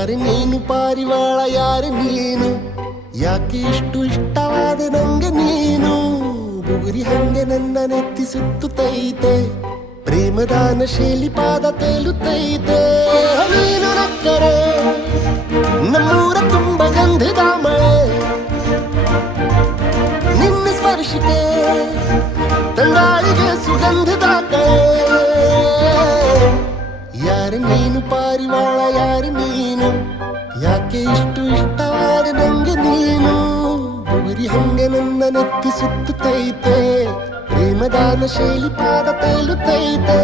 ಯಾರು ನೀನು ಪಾರಿವಾಳ ಯಾರು ನೀನು ಯಾಕೆ ಇಷ್ಟು ಇಷ್ಟವಾದ ನಂಗೆ ನೀನು ಬುಗುರಿ ಹಂಗೆ ನನ್ನ ನೆತ್ತಿ ಸುತ್ತುತ್ತೈತೆ ಪ್ರೇಮದಾನ ಶೈಲಿ ಪಾದ ತೇಲುತ್ತೈತೆ ನೀನು ನಕ್ಕರೆ ನಮ್ಮೂರ ತುಂಬ ಗಂಧದ ಮಳೆ ನಿನ್ನ ಸ್ಪರ್ಶಿಕೆ ತಂಗಾಳಿಗೆ ಸುಗಂಧದ ಕಳೆ ಯಾರು ನೀನು ಪಾರಿವಾಳ ಯಾರು ನೀನು ಯಾಕೆ ಇಷ್ಟು ಇಷ್ಟವಾದ ನಂಗೆ ನೀನು ಬುಗುರಿ ಹಂಗೆ ನನ್ನ ನೆತ್ತಿ ಸುತ್ತುತ್ತೈತೆ ಪ್ರೇಮದಾನ ಶೈಲಿ ಪಾದ ತೇಲುತ್ತೈತೆ